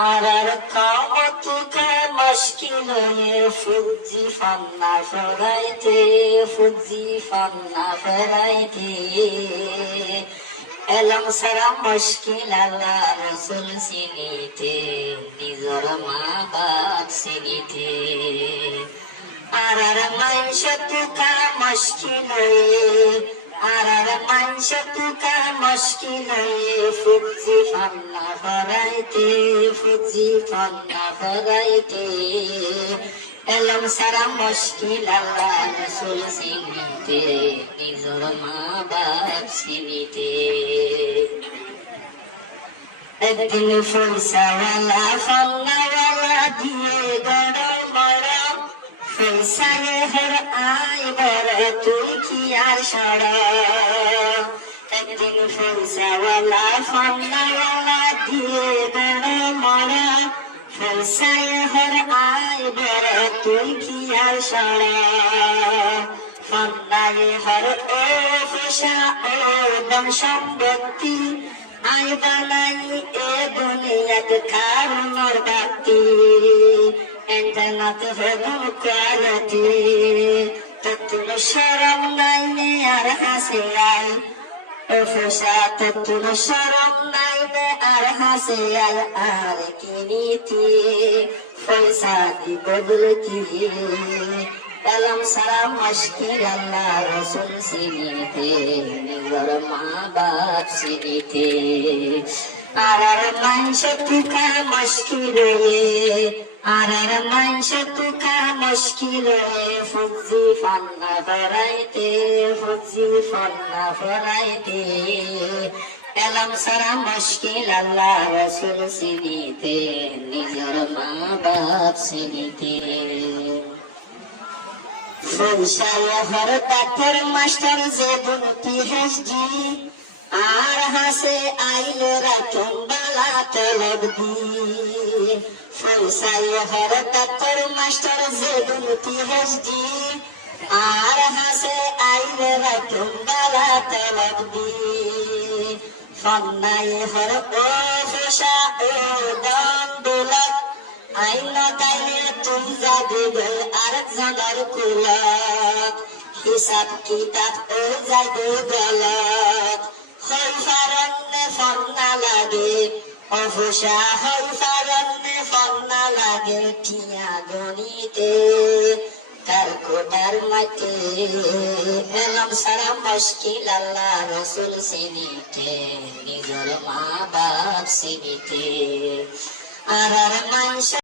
আর কামতুকা মুশকিল Fuji ফান্না ফরাইতে Fuji ফান্না ফরাইতে এলম সারা মুশকিল আল্লাহ রসুল চিনিতে নিজর মা বাপ চিনিতে আর মাংস তুকা মুশকিল আর মাংস তুকা মুশকিল ফুজি ফান্না ফরাইতে ফুজি ফান্না ফরাইতে এলম সারা মুশকিল আল্লাহ রসুল চিনিতে নিজর মা বাপ চিনিতে একদিন পয়সাওয়ালা ফান্নাওয়ালা দিয়ে গড় মরা পয়সায় হের আই বড় তুই কি আর সরা একদিন পয়সাওয়ালা ফান্নাওয়ালা দিয়ে গড় মরা পয়সায় হের আই বড় তুই কি আর সরা ফান্নায় হর ও পয়সা ও ধন সম্পত্তি আই বানাই এ দুনিয়াত কারণর বাতি এন্টারনাত হলো কোয়ালিটি ততুল শরম নাই নে আর হাসে আই ও ফসা ততুল শরম নাই নে আর হাসে আই আর কি নীতি পয়সা দি বদলতি এলম সারা মুশকিল আল্লাহ রসুল চিনিতে নিজর মা বাপ চিনিতে আর মাংস তুকা মুশকিল আর মাংস তুকা মুশকিল ফুজি ফান্না ফরাইতে ফুজি ফান্না ফরাইতে এলম সারা মুশকিল আল্লাহ রসুল চিনিতে নিজর মা বাপ চিনিতে পয়সায় হর ডাক্তার মাস্টার যে দুটি হেসজি আর হাসে আইল রাতন বালা তলব দি পয়সায় হর ডাক্তার মাস্টার যে দুটি হেসজি আর হাসে আইল রাতন বালা তলব দি ফান্নায় হর ও ফসা ও দান দৌলত আইন তাইলে তুই যাবি আরেকজনের কুলত হিসাব কিতাব ও যাইবে গলত হই ফারন্নে ফন্না লাগে অফসা হই ফারন্নে ফন্না লাগে টিয়া গণিতে কালকোটার মাঠে এলম সারা মুশকিল আল্লাহ রসুল চিনিতে নিজর মা বাপ চিনিতে আর মাংস